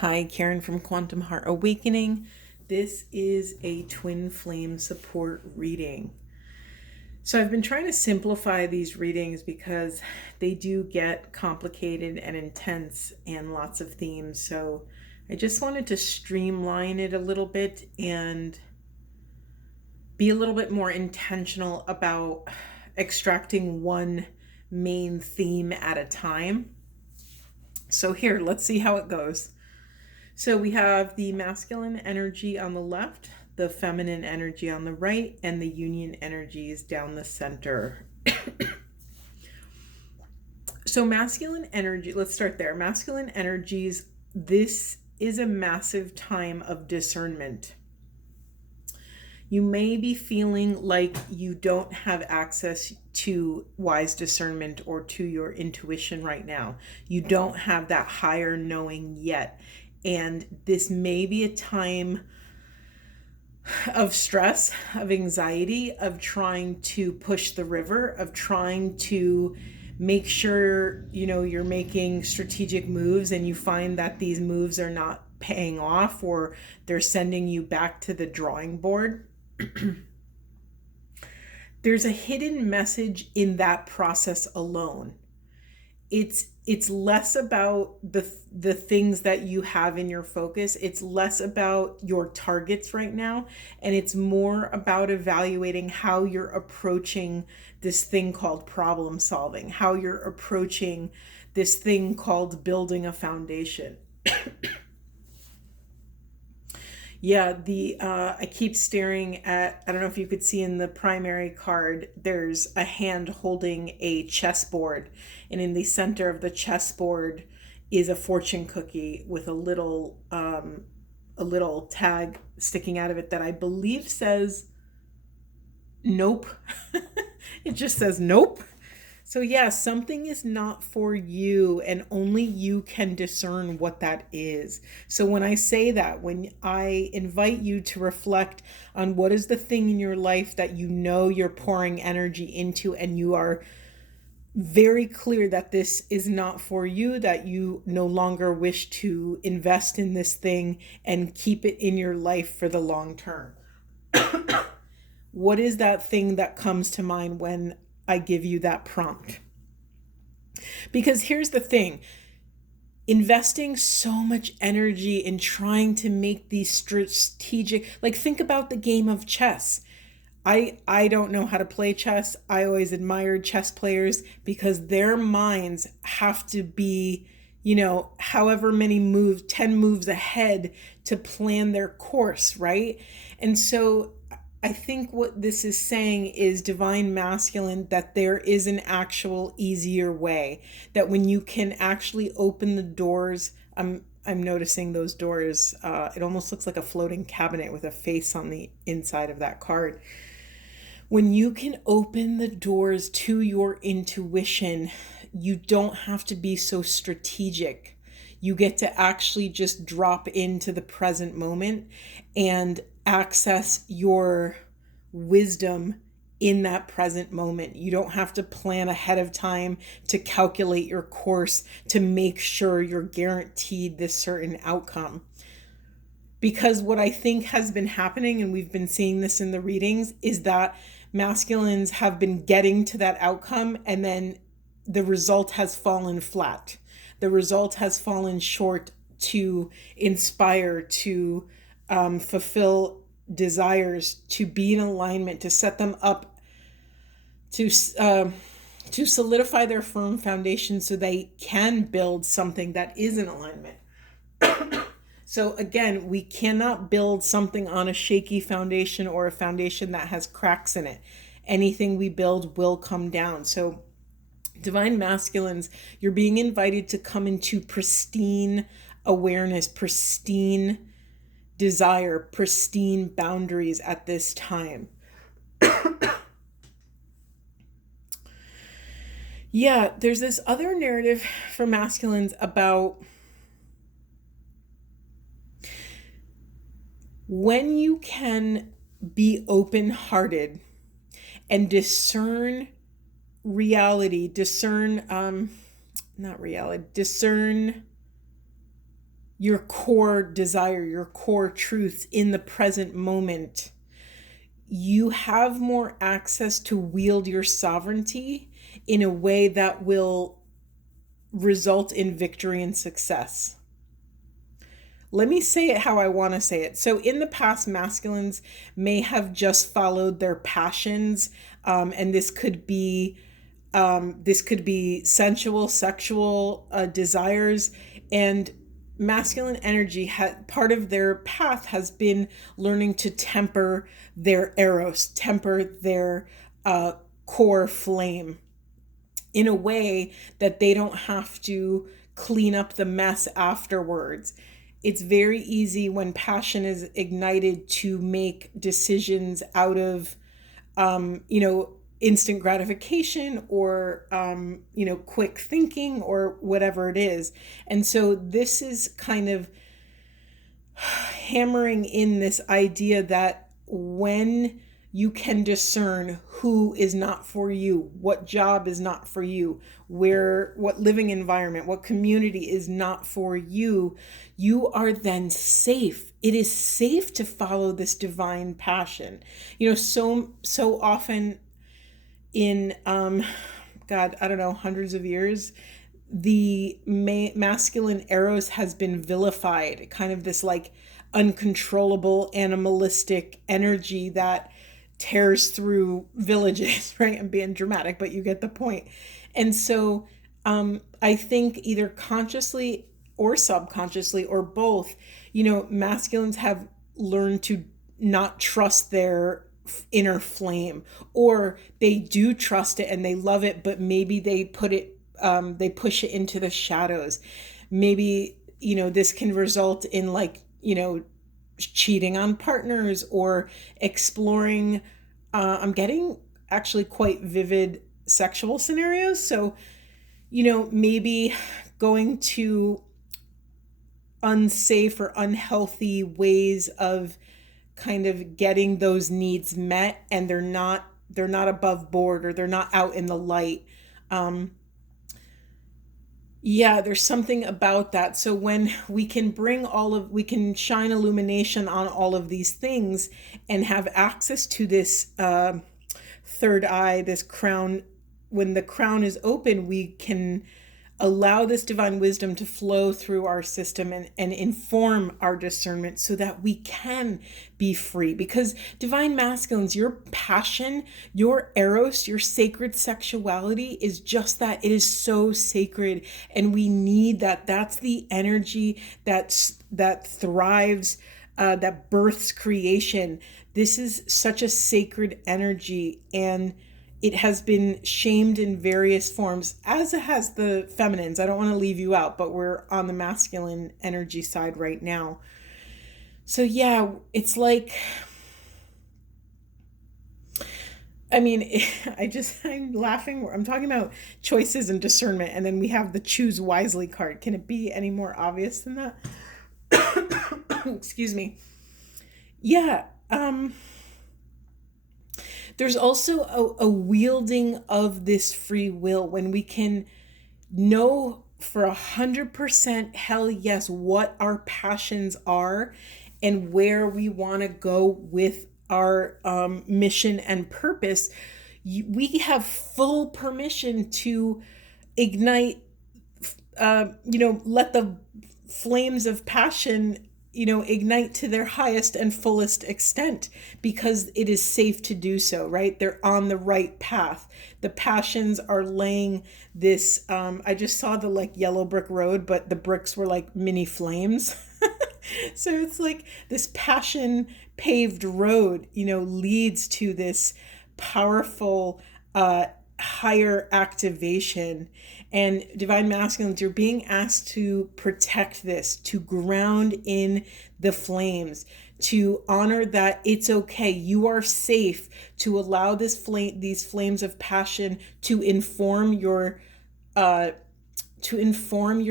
Hi, Karen from Quantum Heart Awakening. This is a twin flame support reading. So I've been trying to simplify these readings because they do get complicated and intense and lots of themes. So I just wanted to streamline it a little bit and be a little bit more intentional about extracting one main theme at a time. So here, let's see how it goes. So we have the masculine energy on the left, the feminine energy on the right, and the union energies down the center. So masculine energy, let's start there. Masculine energies, this is a massive time of discernment. You may be feeling like you don't have access to wise discernment or to your intuition right now. You don't have that higher knowing yet. And this may be a time of stress, of anxiety, of trying to push the river, of trying to make sure, you're making strategic moves and you find that these moves are not paying off or they're sending you back to the drawing board. There's a hidden message in that process alone. It's less about the things that you have in your focus. It's less about your targets right now, and it's more about evaluating how you're approaching this thing called problem solving, how you're approaching this thing called building a foundation. Yeah, I keep staring at, I don't know if you could see in the primary card, there's a hand holding a chessboard, and in the center of the chessboard is a fortune cookie with a little tag sticking out of it that I believe says nope. It just says nope. So yeah, something is not for you, and only you can discern what that is. So when I say that, when I invite you to reflect on what is the thing in your life that you're pouring energy into, and you are very clear that this is not for you, that you no longer wish to invest in this thing and keep it in your life for the long term. What is that thing that comes to mind when I give you that prompt? Because here's the thing, investing so much energy in trying to make these strategic, like think about the game of chess. I don't know how to play chess. I always admired chess players because their minds have to be, however many moves, 10 moves ahead to plan their course, right? And so I think what this is saying is divine masculine, that there is an actual easier way, that when you can actually open the doors, I'm noticing those doors, it almost looks like a floating cabinet with a face on the inside of that card. When you can open the doors to your intuition, you don't have to be so strategic. You get to actually just drop into the present moment and access your wisdom in that present moment. You don't have to plan ahead of time to calculate your course to make sure you're guaranteed this certain outcome. Because what I think has been happening, and we've been seeing this in the readings, is that masculines have been getting to that outcome and then the result has fallen flat. The result has fallen short to inspire, to fulfill desires, to be in alignment, to set them up, to solidify their firm foundation so they can build something that is in alignment. So again, we cannot build something on a shaky foundation or a foundation that has cracks in it. Anything we build will come down. So divine masculines, you're being invited to come into pristine awareness, pristine desire, pristine boundaries at this time. Yeah, there's this other narrative for masculines about when you can be open-hearted and discern reality, discern your core desire, your core truths in the present moment, you have more access to wield your sovereignty in a way that will result in victory and success. Let me say it how I want to say it. So in the past, masculines may have just followed their passions, and this could be sensual, sexual desires, and masculine energy part of their path has been learning to temper their eros, temper their core flame in a way that they don't have to clean up the mess afterwards. It's very easy when passion is ignited to make decisions out of, instant gratification or, quick thinking or whatever it is. And so this is kind of hammering in this idea that when you can discern who is not for you, what job is not for you, what living environment, what community is not for you, you are then safe. It is safe to follow this divine passion. So often in, God, I don't know, hundreds of years, the masculine eros has been vilified, kind of this like uncontrollable animalistic energy that tears through villages, right? I'm being dramatic, but you get the point. And so I think either consciously or subconsciously or both, masculines have learned to not trust their inner flame, or they do trust it and they love it, but maybe they push it into the shadows. Maybe, this can result in cheating on partners or exploring, I'm getting actually quite vivid sexual scenarios. So, maybe going to unsafe or unhealthy ways of kind of getting those needs met, and they're not above board, or they're not out in the light. There's something about that. So when we can we can shine illumination on all of these things and have access to this third eye, this crown, when the crown is open, we can allow this divine wisdom to flow through our system and inform our discernment so that we can be free. Because divine masculines, your passion, your eros, your sacred sexuality is just that. It is so sacred, and we need that. That's the energy that thrives, that births creation. This is such a sacred energy, and it has been shamed in various forms, as it has the feminines. I don't want to leave you out, but we're on the masculine energy side right now. So yeah, it's like, I'm laughing. I'm talking about choices and discernment, and then we have the choose wisely card. Can it be any more obvious than that? Excuse me. Yeah. There's also a wielding of this free will when we can know for 100% hell yes what our passions are and where we want to go with our mission and purpose. We have full permission to ignite, let the flames of passion ignite to their highest and fullest extent, because it is safe to do so, right? They're on the right path. The passions are laying this, I just saw the yellow brick road, but the bricks were like mini flames. So it's like this passion paved road, leads to this powerful, higher activation. And divine masculines, you're being asked to protect this, to ground in the flames, to honor that it's okay. You are safe to allow these flames of passion to inform your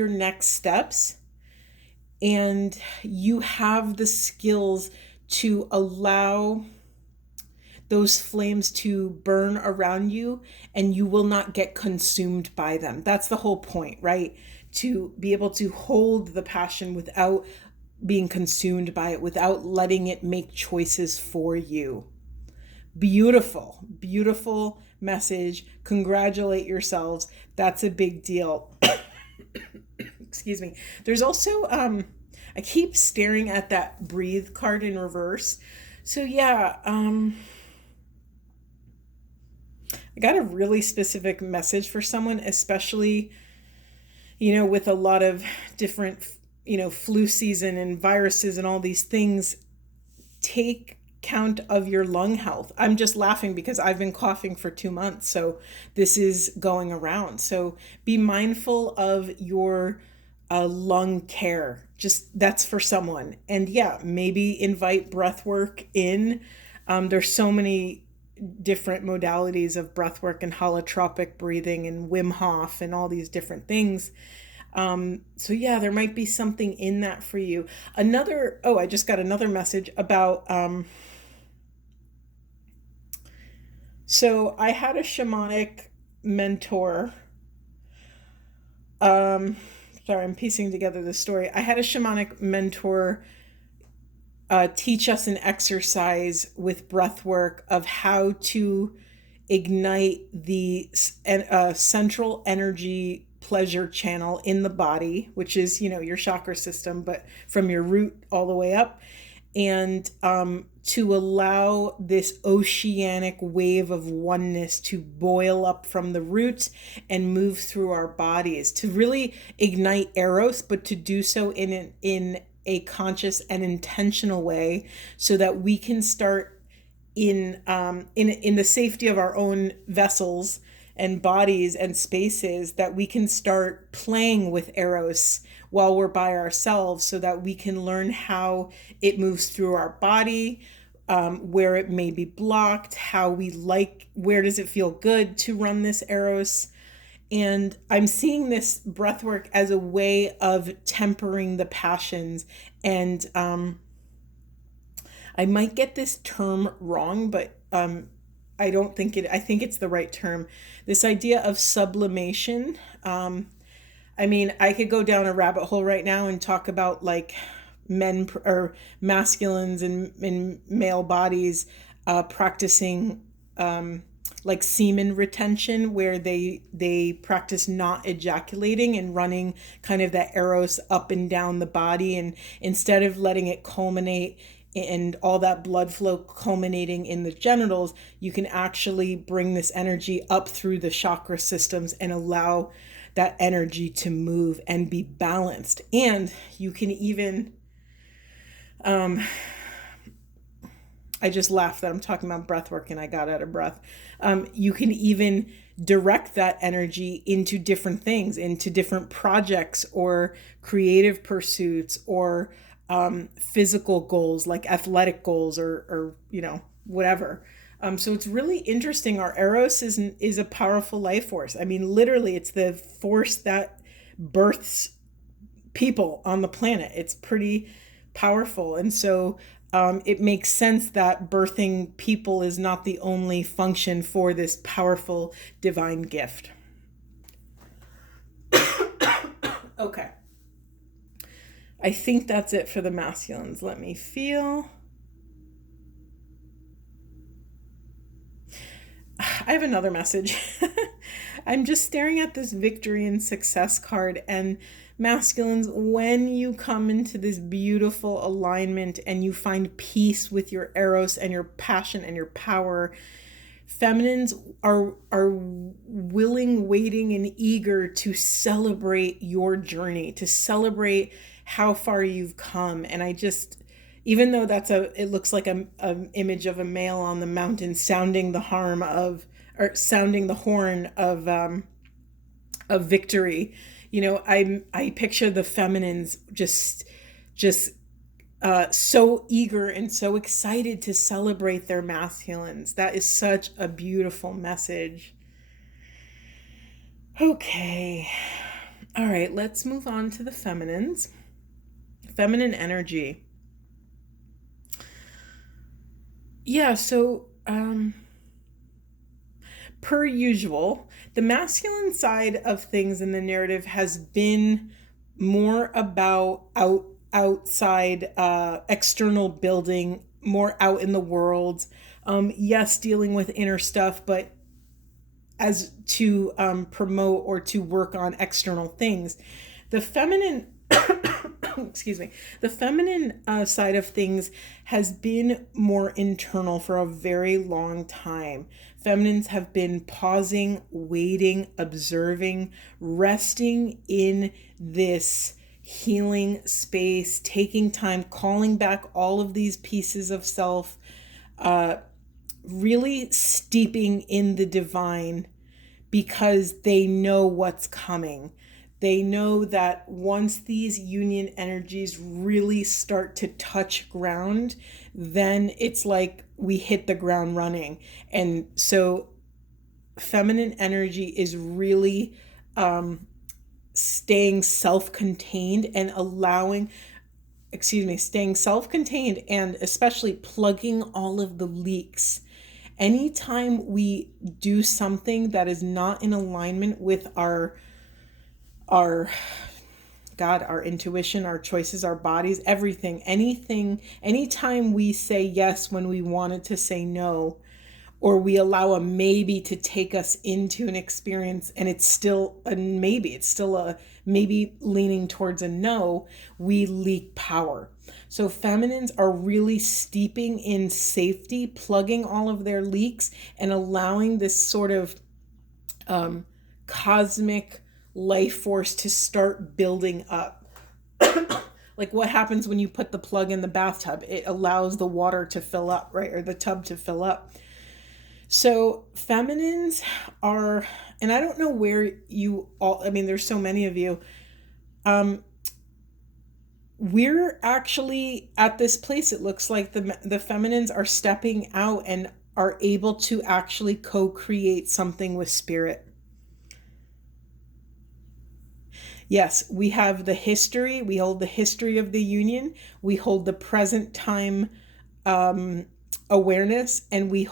next steps. And you have the skills to allow those flames to burn around you, and you will not get consumed by them. That's the whole point, right? to be able to hold the passion without being consumed by it, without letting it make choices for you. Beautiful, beautiful message. Congratulate yourselves. That's a big deal. Excuse me. There's also, I keep staring at that breathe card in reverse. So yeah, I got a really specific message for someone, especially, with a lot of different, flu season and viruses and all these things. Take count of your lung health. I'm just laughing because I've been coughing for 2 months. So this is going around. So be mindful of your lung care. Just that's for someone. And yeah, maybe invite breath work in. There's so many different modalities of breath work and holotropic breathing and Wim Hof and all these different things. So yeah, there might be something in that for you. I just got another message about, so I had a shamanic mentor. Sorry, I'm piecing together the story. I had a shamanic mentor teach us an exercise with breath work of how to ignite the central energy pleasure channel in the body, which is, your chakra system, but from your root all the way up. And to allow this oceanic wave of oneness to boil up from the root and move through our bodies, to really ignite Eros, but to do so in a conscious and intentional way, so that we can start in the safety of our own vessels and bodies and spaces, that we can start playing with Eros while we're by ourselves, so that we can learn how it moves through our body, where it may be blocked, where does it feel good to run this Eros. And I'm seeing this breath work as a way of tempering the passions. And I might get this term wrong, but I think it's the right term. This idea of sublimation. I could go down a rabbit hole right now and talk about like men or masculines and male bodies practicing like semen retention, where they practice not ejaculating and running kind of that Eros up and down the body, and instead of letting it culminate and all that blood flow culminating in the genitals, you can actually bring this energy up through the chakra systems and allow that energy to move and be balanced. And you can even, I just laughed that I'm talking about breath work and I got out of breath. You can even direct that energy into different things, into different projects or creative pursuits, or physical goals like athletic goals, or whatever. So it's really interesting. Our Eros is a powerful life force. I mean, literally, it's the force that births people on the planet. It's pretty powerful. And so it makes sense that birthing people is not the only function for this powerful divine gift. Okay. I think that's it for the masculines. Let me feel. I have another message. I'm just staring at this victory and success card, and masculines, when you come into this beautiful alignment and you find peace with your Eros and your passion and your power, feminines are willing, waiting, and eager to celebrate your journey, to celebrate how far you've come. And I just, even though it looks like an image of a male on the mountain sounding the horn of victory, I picture the feminines just so eager and so excited to celebrate their masculines. That is such a beautiful message. Okay. All right, let's move on to the feminines. Feminine energy. Yeah, so per usual, the masculine side of things in the narrative has been more about outside, external building, more out in the world. Yes, dealing with inner stuff, but as to promote or to work on external things. The feminine, excuse me, the feminine side of things has been more internal for a very long time. Feminines have been pausing, waiting, observing, resting in this healing space, taking time, calling back all of these pieces of self, really steeping in the divine, because they know what's coming. They know that once these union energies really start to touch ground, then it's like we hit the ground running. And so feminine energy is really staying self-contained and staying self-contained, and especially plugging all of the leaks. Anytime we do something that is not in alignment with our God, our intuition, our choices, our bodies, everything, anytime we say yes when we wanted to say no, or we allow a maybe to take us into an experience and it's still a maybe leaning towards a no, we leak power. So feminines are really steeping in safety, plugging all of their leaks, and allowing this sort of cosmic life force to start building up. Like what happens when you put the plug in the bathtub? It allows the water to fill up, right? Or the tub to fill up. So feminines are, and I don't know where you all, I mean, there's so many of you. We're actually at this place. It looks like the feminines are stepping out and are able to actually co-create something with spirit. Yes, we have the history. We hold the history of the union. We hold the present time awareness, and we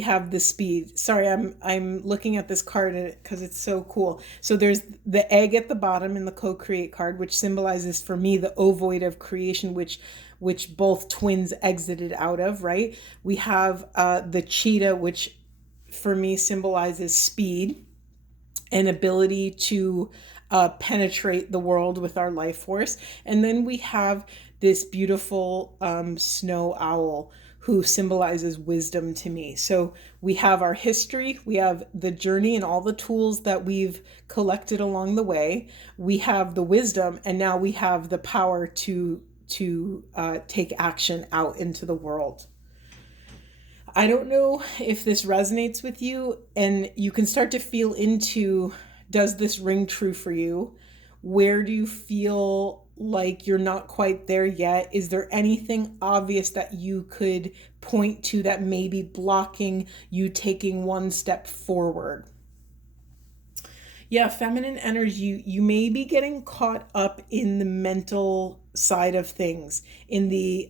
have the speed. Sorry, I'm looking at this card because it's so cool. So there's the egg at the bottom in the co-create card, which symbolizes for me the ovoid of creation, which both twins exited out of, right? We have the cheetah, which for me symbolizes speed and ability to penetrate the world with our life force. And then we have this beautiful snow owl who symbolizes wisdom to me. So we have our history, we have the journey and all the tools that we've collected along the way. We have the wisdom, and now we have the power to take action out into the world. I don't know if this resonates with you, and you can start to feel into, does this ring true for you? Where do you feel like you're not quite there yet? Is there anything obvious that you could point to that may be blocking you taking one step forward? Yeah, feminine energy, you may be getting caught up in the mental side of things. In the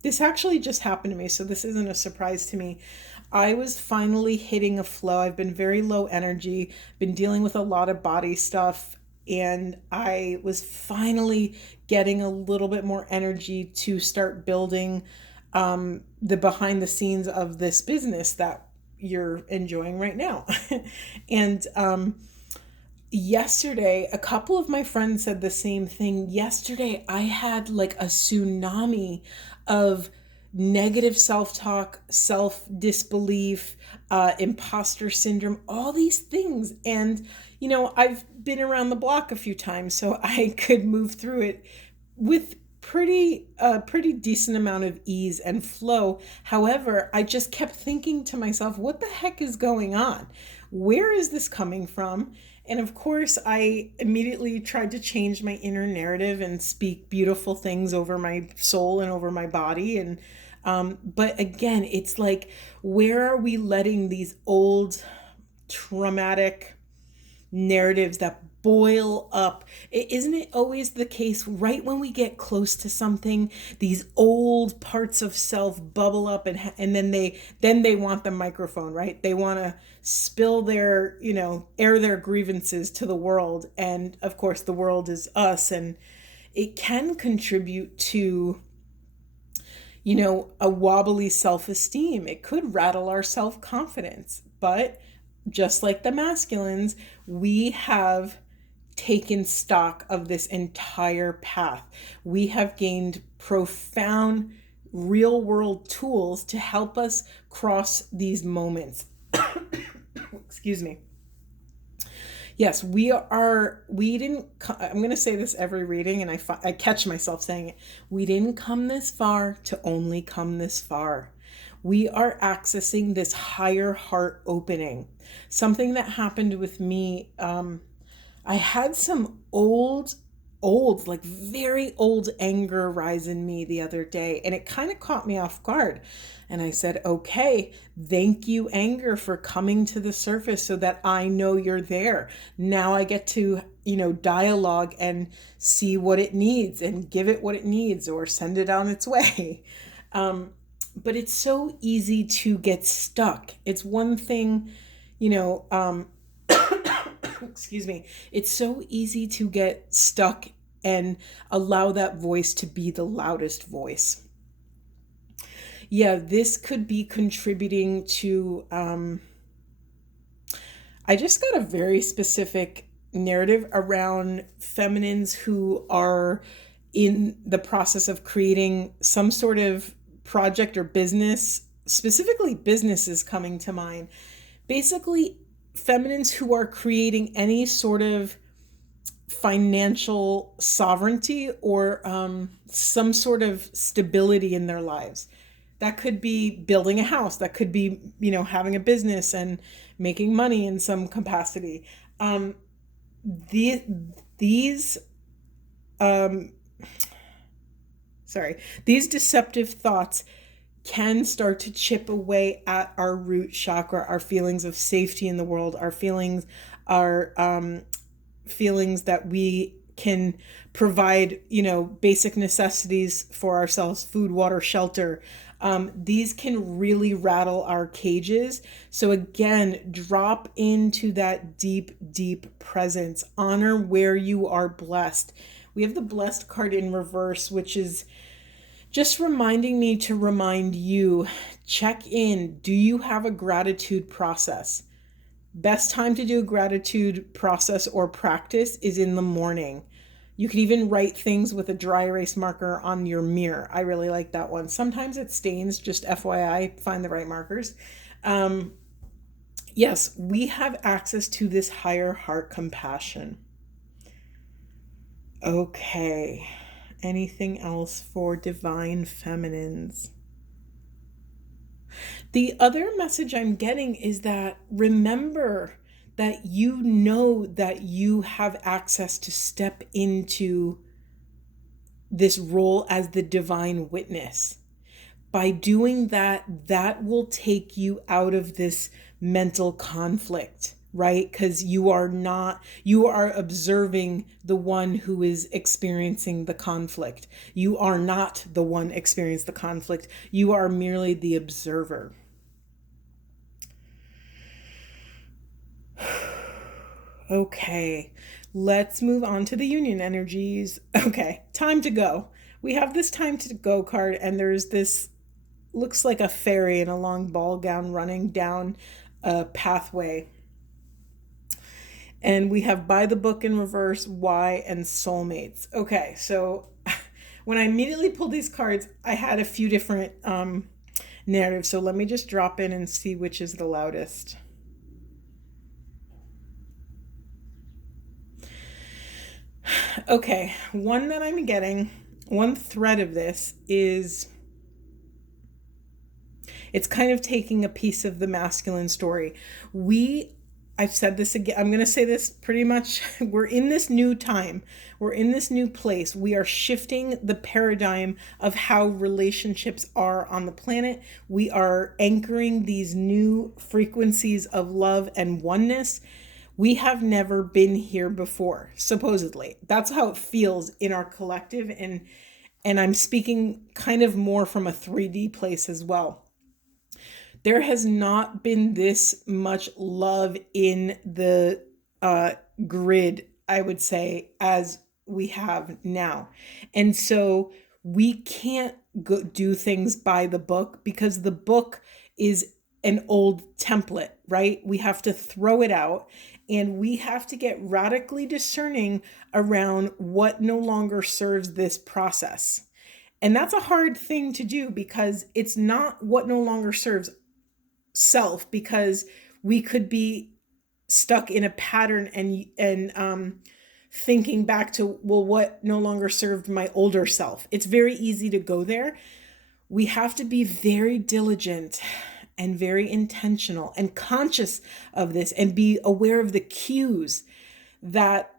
this actually just happened to me, so this isn't a surprise to me. I was finally hitting a flow. I've been very low energy, been dealing with a lot of body stuff, and I was finally getting a little bit more energy to start building the behind the scenes of this business that you're enjoying right now. And yesterday, a couple of my friends said the same thing. Yesterday, I had like a tsunami of negative self-talk, self-disbelief, imposter syndrome, all these things. And, you know, I've been around the block a few times, so I could move through it with pretty decent amount of ease and flow. However, I just kept thinking to myself, what the heck is going on? Where is this coming from? And of course, I immediately tried to change my inner narrative and speak beautiful things over my soul and over my body. And but again, it's like, where are we letting these old traumatic narratives that boil up. Isn't it always the case right when we get close to something, these old parts of self bubble up, and then they want the microphone, right? They want to spill their, air their grievances to the world. And of course, the world is us, and it can contribute to a wobbly self-esteem. It could rattle our self-confidence. But just like the masculines, we have taken stock of this entire path. We have gained profound real world tools to help us cross these moments. Excuse me. Yes, I'm going to say this every reading, and I catch myself saying it. We didn't come this far to only come this far. We are accessing this higher heart opening. Something that happened with me, I had some old, like very old anger rise in me the other day, and it kind of caught me off guard. And I said, okay, thank you, anger, for coming to the surface so that I know you're there. Now I get to, dialogue and see what it needs and give it what it needs or send it on its way. But it's so easy to get stuck. It's one thing, excuse me. It's so easy to get stuck and allow that voice to be the loudest voice. Yeah, this could be contributing to, I just got a very specific narrative around feminines who are in the process of creating some sort of project or business. Specifically, business is coming to mind. Basically, feminines who are creating any sort of financial sovereignty or some sort of stability in their lives. That could be building a house. That could be, having a business and making money in some capacity. These deceptive thoughts can start to chip away at our root chakra, our feelings of safety in the world, our feelings that we can provide, basic necessities for ourselves, food, water, shelter. These can really rattle our cages. So again, drop into that deep, deep presence. Honor where you are blessed. We have the blessed card in reverse, which is just reminding me to remind you, check in. Do you have a gratitude process? Best time to do a gratitude process or practice is in the morning. You can even write things with a dry erase marker on your mirror. I really like that one. Sometimes it stains, just FYI, find the right markers. Yes, we have access to this higher heart compassion. Okay. Anything else for divine feminines? The other message I'm getting is that remember that that you have access to step into this role as the divine witness. By doing that, that will take you out of this mental conflict, right? Because you are observing the one who is experiencing the conflict. You are not the one experiencing the conflict. You are merely the observer. Okay, let's move on to the union energies. Okay, time to go. We have this time to go card, and there's this, looks like a fairy in a long ball gown running down a pathway. And we have by the book in reverse, why, and soulmates. Okay, so when I immediately pulled these cards, I had a few different narratives. So let me just drop in and see which is the loudest. Okay, one that I'm getting, one thread of this is, it's kind of taking a piece of the masculine story. I've said this again, I'm going to say this pretty much, we're in this new time. We're in this new place. We are shifting the paradigm of how relationships are on the planet. We are anchoring these new frequencies of love and oneness. We have never been here before, supposedly. That's how it feels in our collective, and I'm speaking kind of more from a 3D place as well. There has not been this much love in the grid, I would say, as we have now. And so we can't do things by the book, because the book is an old template, right? We have to throw it out, and we have to get radically discerning around what no longer serves this process. And that's a hard thing to do, because it's not what no longer serves self, because we could be stuck in a pattern and thinking back to, well, what no longer served my older self. It's very easy to go there. We have to be very diligent and very intentional and conscious of this, and be aware of the cues that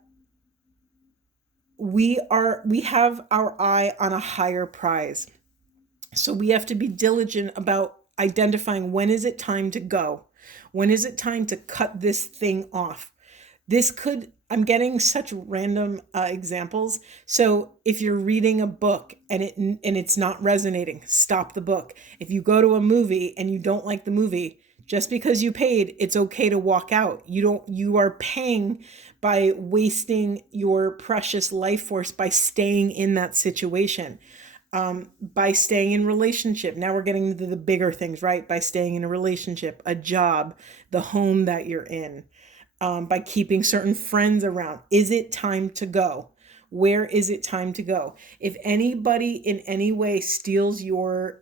we have our eye on a higher prize. So we have to be diligent about identifying, when is it time to go? When is it time to cut this thing off? I'm getting such random examples. So if you're reading a book and it's not resonating, stop the book. If you go to a movie and you don't like the movie, just because you paid, it's okay to walk out. You are paying by wasting your precious life force by staying in that situation. By staying in relationship. Now we're getting into the bigger things, right? By staying in a relationship, a job, the home that you're in, by keeping certain friends around. Is it time to go? Where is it time to go? If anybody in any way steals your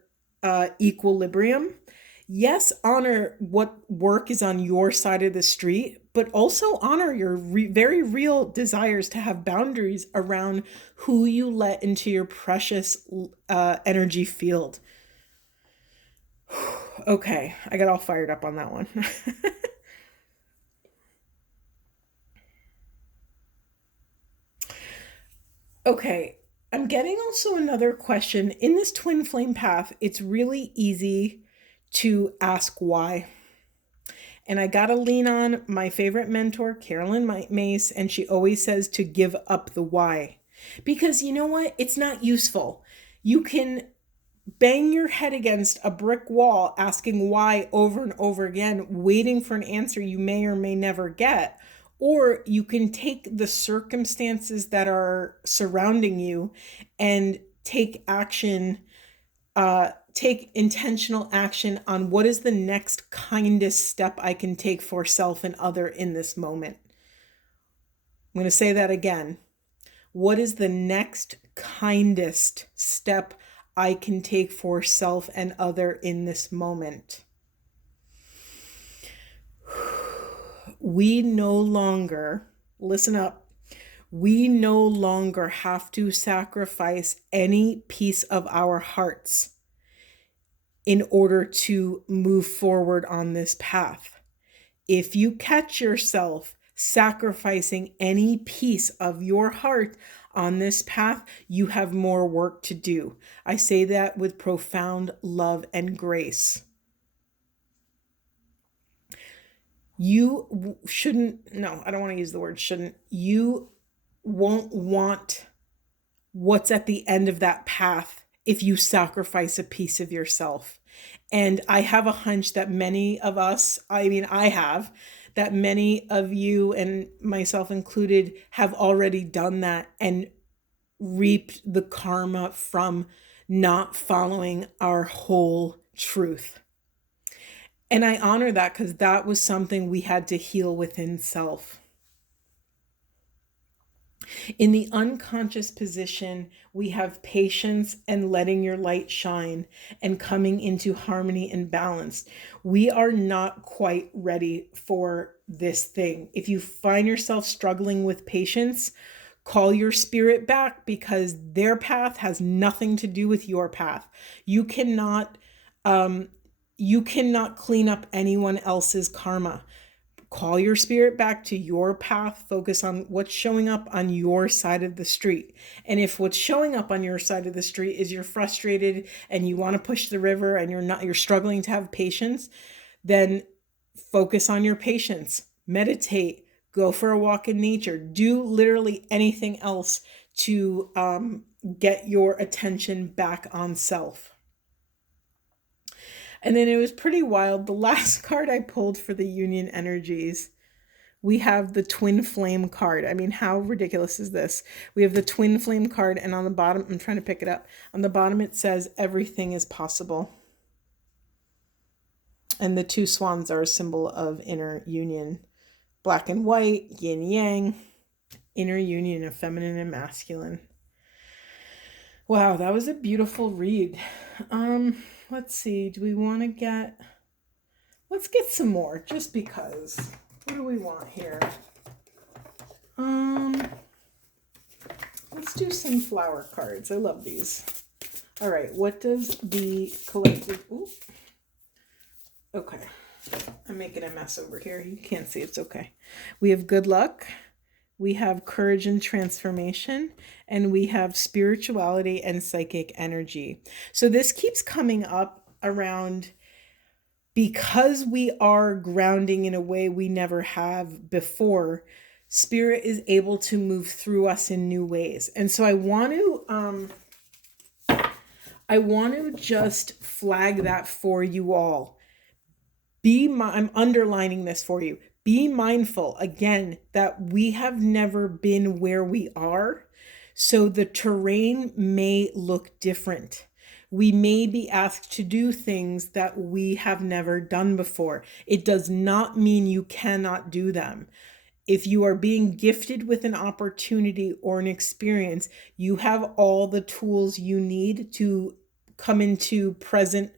equilibrium, yes, honor what work is on your side of the street, but also honor your very real desires to have boundaries around who you let into your precious energy field. Okay, I got all fired up on that one. Okay, I'm getting also another question. In this twin flame path, it's really easy to ask why. And I got to lean on my favorite mentor, Carolyn Mace, and she always says to give up the why. Because you know what? It's not useful. You can bang your head against a brick wall asking why over and over again, waiting for an answer you may or may never get. Or you can take the circumstances that are surrounding you and take action, take intentional action on what is the next kindest step I can take for self and other in this moment. I'm going to say that again. What is the next kindest step I can take for self and other in this moment? We no longer, listen up, we no longer have to sacrifice any piece of our hearts in order to move forward on this path. If you catch yourself sacrificing any piece of your heart on this path, you have more work to do. I say that with profound love and grace. You shouldn't, no, I don't want to use the word shouldn't. You won't want what's at the end of that path if you sacrifice a piece of yourself. And I have a hunch that many of us, that many of you and myself included have already done that and reaped the karma from not following our whole truth. And I honor that, because that was something we had to heal within self. In the unconscious position, we have patience and letting your light shine and coming into harmony and balance. We are not quite ready for this thing. If you find yourself struggling with patience, call your spirit back, because their path has nothing to do with your path. You cannot clean up anyone else's karma. Call your spirit back to your path. Focus on what's showing up on your side of the street. And if what's showing up on your side of the street is you're frustrated and you want to push the river and you're struggling to have patience, then focus on your patience. Meditate. go for a walk in nature, do literally anything else to get your attention back on self. And then it was pretty wild. The last card I pulled for the union energies, we have the twin flame card. I mean, how ridiculous is this? We have the twin flame card, and on the bottom, I'm trying to pick it up. On the bottom, it says, everything is possible. And the two swans are a symbol of inner union. Black and white, yin yang, inner union of feminine and masculine. Wow, that was a beautiful read. Let's see, do we want to get, let's get some more, just because. What do we want here? Let's do some flower cards. I love these. All right, what does the collective, ooh. Okay, I'm making a mess over here. You can't see, it's okay. We have good luck. We have courage and transformation, and we have spirituality and psychic energy. So this keeps coming up around, because we are grounding in a way we never have before, spirit is able to move through us in new ways. And so I want to just flag that for you all. I'm underlining this for you. Be mindful, again, that we have never been where we are, so the terrain may look different. We may be asked to do things that we have never done before. It does not mean you cannot do them. If you are being gifted with an opportunity or an experience, you have all the tools you need to come into present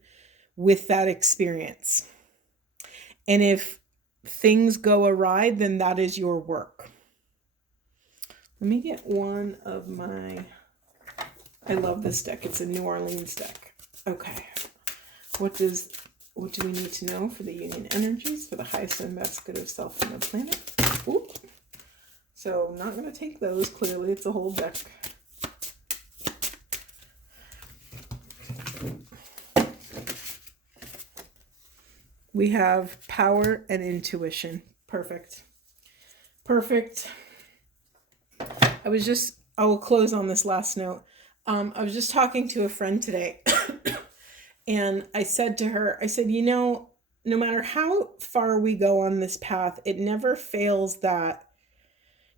with that experience. And if things go awry, then that is your work. Let me get one of my, I love this deck. It's a New Orleans deck. Okay. What do we need to know for the union energies for the highest and best good of self and the planet? Oop. So I'm not going to take those. Clearly, it's a whole deck. We have power and intuition. Perfect. Perfect. I will close on this last note. I was just talking to a friend today and I said to her, no matter how far we go on this path, it never fails that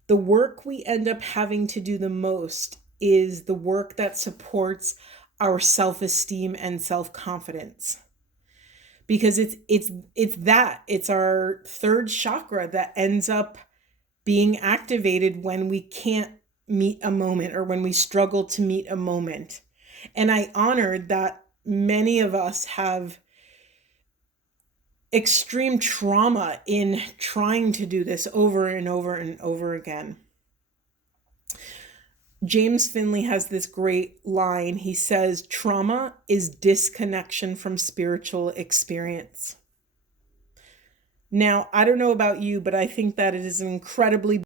the work we end up having to do the most is the work that supports our self-esteem and self-confidence. Because it's our third chakra that ends up being activated when we can't meet a moment or when we struggle to meet a moment. And I honored that many of us have extreme trauma in trying to do this over and over and over again. James Finley has this great line. He says, trauma is disconnection from spiritual experience. Now, I don't know about you, but I think that it is an incredibly